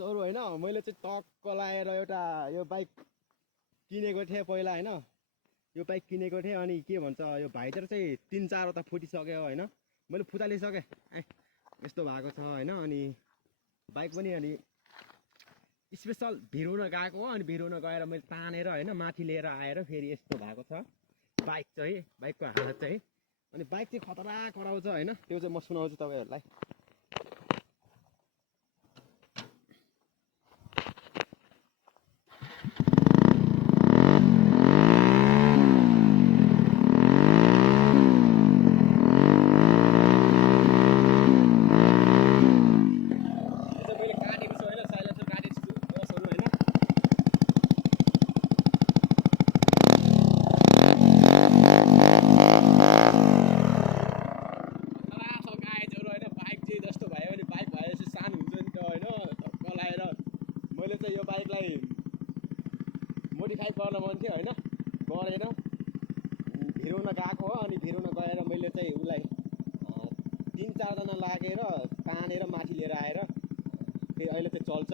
गाइजहरु हैन मैले चाहिँ टक्क लाएर एउटा यो बाइक किनेको थिएँ पहिला हैन यो बाइक किनेको थिएँ अनि के भन्छ यो भाइटर चाहिँ 3-4 वटा फुटिसक्यो हैन मैले फुटालिसकेँ यस्तो भएको छ हैन अनि बाइक पनि अनि स्पेशल भिरुन गएको हो अनि भिरुन गएर मैले तानेर हैन माथि लिएर आएर फेरि यस्तो भएको छ बाइक चाहिँ बाइकको हालत चाहिँ अनि बाइक चाहिँ खतरा कराउँछ हैन त्यो चाहिँ म सुनाउँछु तपाईहरुलाई यो बाइकलाई मोडिफाई गर्न मन थियो हैन गरेर भिरुन गएको हो अनि भिरुन गएर मैले चाहिँ उलाई 3-4 जना लागेर तानेर माथि लिएर आएर फेरि अहिले चाहिँ चल्छ